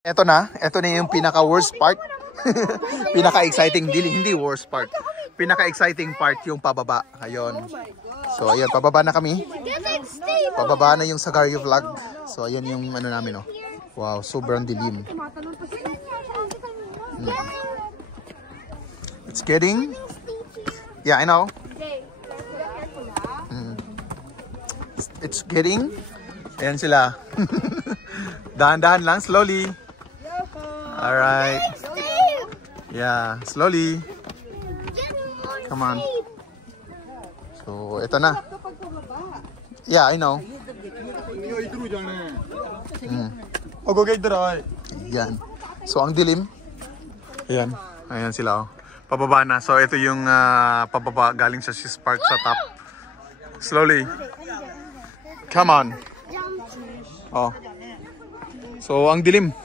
Ito na yung pinaka-worst part. Pinaka-exciting, hindi worst part. Pinaka-exciting part yung pababa. Ayun. So, ayun, pababa na kami. Pababa na yung Sagario Vlog. So, ayun yung ano namin, oh. Wow, sobrang dilim. It's getting... Yeah, I know. It's getting... Ayan sila. Dahan-dahan lang, slowly. Alright. Yeah, slowly. Come on. So, ito na. Yeah, I know. Yan. So, ang dilim. Ayan. Ayan sila, oh. Pababa na. So, ito yung pababa galing sa Swiss Park sa top. Slowly. Come on. Oh. So, ang dilim.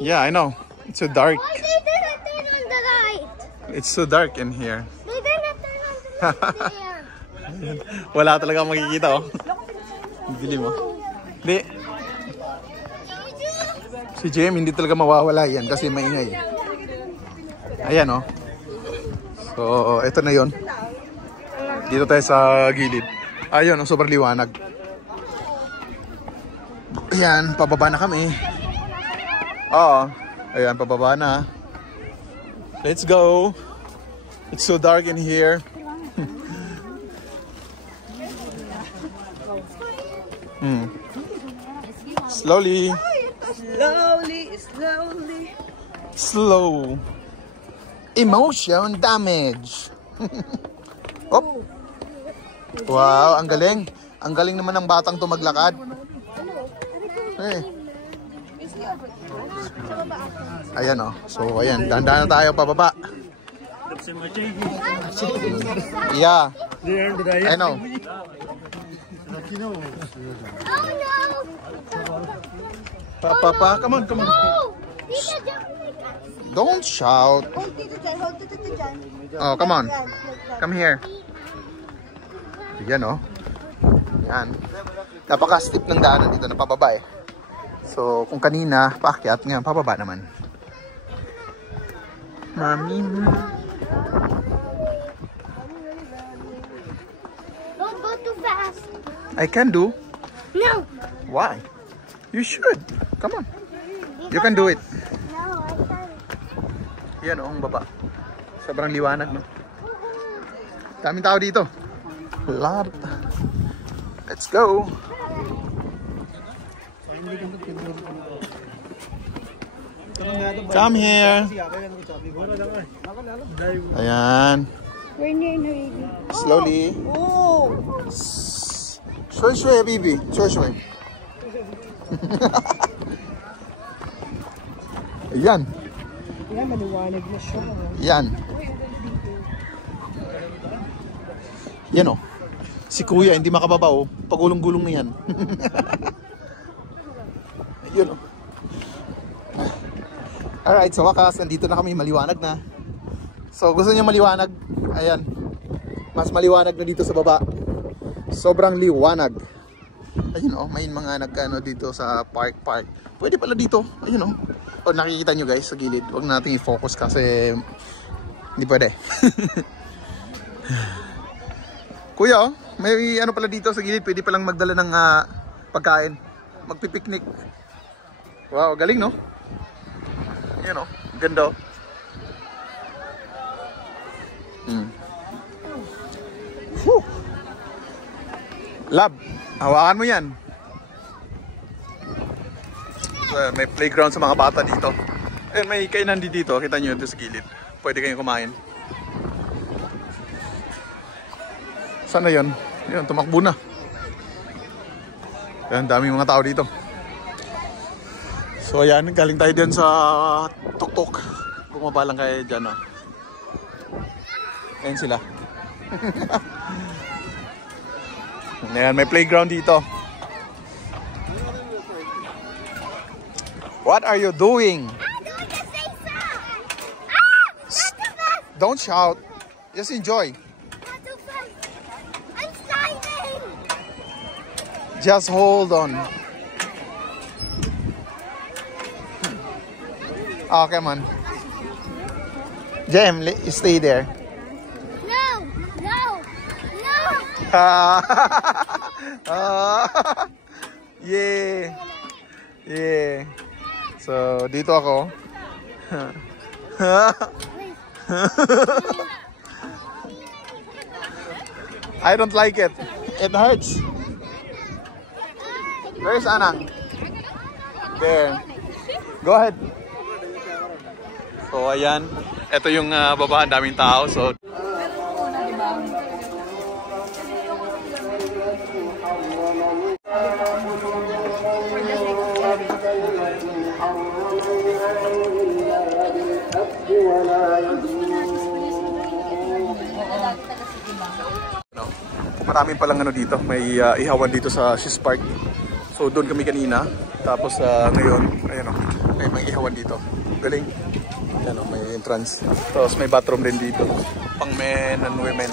Yeah, I know. It's so dark. Why they didn't turn on the light? It's so dark in here. They didn't turn on the light there. Wala talaga makikita, oh. Ang dilim, oh. Hindi. Si Jem, hindi talaga mawawala yan kasi maingay. Ayan, oh. So, ito na yon. Dito tayo sa gilid. Ayun, oh, sobrang liwanag. Ayan, pababa na kami. Oo. Ayan, pababa na. Let's go. It's so dark in here. Slowly. Slowly. Slow. Emotion damage. Oh. Wow, ang galing. Ang galing naman ng batang to maglakad. Hey. Ayan, oh. So, ayan. Dahan-dahan na tayo pababa. Yeah. I know. Papa, come on. Don't shout. Oh, come on. Come here. Ayan, oh. Ayan. Napaka-steep ng daanan dito na pababa, eh. So, kung kanina, paakyat, ngayon, pababa naman. Mami. Don't go too fast. I can do. No. Why? You should. Come on. You can do it. No, I can't. Yan, oh, ang baba. Sobrang liwanag, no? Daming tao dito. Lot. Let's go. Come here. Ayan. We're near already. Slowly. Shway, baby. Shway. Ayan. Yan, maliwanag na siya. Yan. Yan, oh. Si Kuya hindi makababa, oh. Pagulong-gulong na yan. Yan, oh. Alright, sa wakas, nandito na kami, maliwanag na. So, gusto niyo maliwanag? Ayan. Mas maliwanag na dito sa baba. Sobrang liwanag. Ayun, oh, may mga nagkano dito sa park. Pwede pala dito. Ayun, oh. O, nakikita nyo guys sa gilid. Huwag natin i-focus kasi hindi pwede. Kuya, oh, may ano pala dito sa gilid. Pwede palang magdala ng pagkain. Magpipiknik. Wow, galing, no? Ayun, oh. Ganda, oh. Whew. Lab, hawakan mo yan. May playground sa mga bata dito. Ayun, may kainan dito. Kita nyo ito sa gilid. Pwede kayong kumain. Saan na yun? Ayun, tumakbo na. Ayun, daming mga tao dito. So ayan, galing tayo dyan sa tuktok. Bumaba lang kayo dyan, oh. Ayan sila. Ayan, may playground dito. What are you doing? Don't shout. Just enjoy. I'm sliding. Just hold on. Oh, come on. Jem, stay there. No! No! No! Yeah. Yeah. So, dito ako. I don't like it. It hurts. Where's Anang? There. Go ahead. So, ayan. Ito yung baba. Ang daming tao. So, marami palang ano dito, may ihawan dito sa Swiss Park. So doon kami kanina, tapos ngayon, ayan o, may ihawan dito. Galing. Ayan o, may entrance. Tapos may bathroom din dito, pang men and women.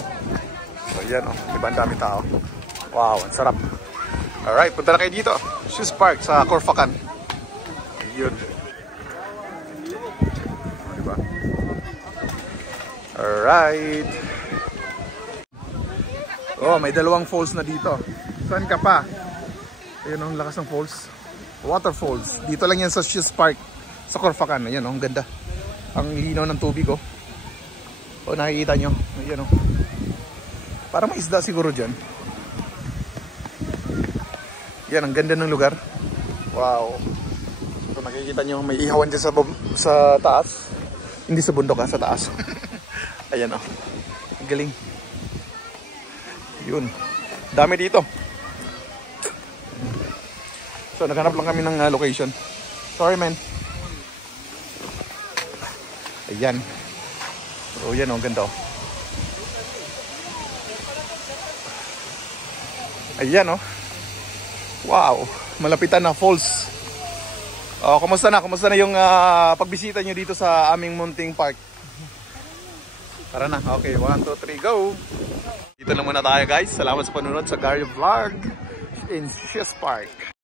So ayan o, diba ang dami tao. Wow, ang sarap. Alright, punta na kayo dito, Swiss Park sa Corfacan. Yun. Diba? Alright. Oh, may dalawang falls na dito. Saan ka pa? Ayun ang lakas ng falls. Waterfalls. Dito lang yan sa Swiss Park. Sa Corfacan. Ayan oh, ang ganda. Ang linaw ng tubig oh. Oh, nakikita nyo. Ayan oh. Parang may isda siguro dyan. Yan, ang ganda ng lugar. Wow. So nakikita nyo, may ihawan dyan sa taas. Hindi sa bundok ha, sa taas. Ayan oh. Galing. Yun. Dami dito. So, naghanap lang kami ng location. Sorry, man. Ayan. So, yan oh. Ganda oh. Ayan oh. Wow. Malapitan na falls. Oh, kumusta na? Kumusta na yung pagbisita nyo dito sa aming munting park? Tara na. Okay, 1, 2, 3, go! Dito na muna tayo guys. Salamat sa panunod sa Gary Vlog in Swiss Park.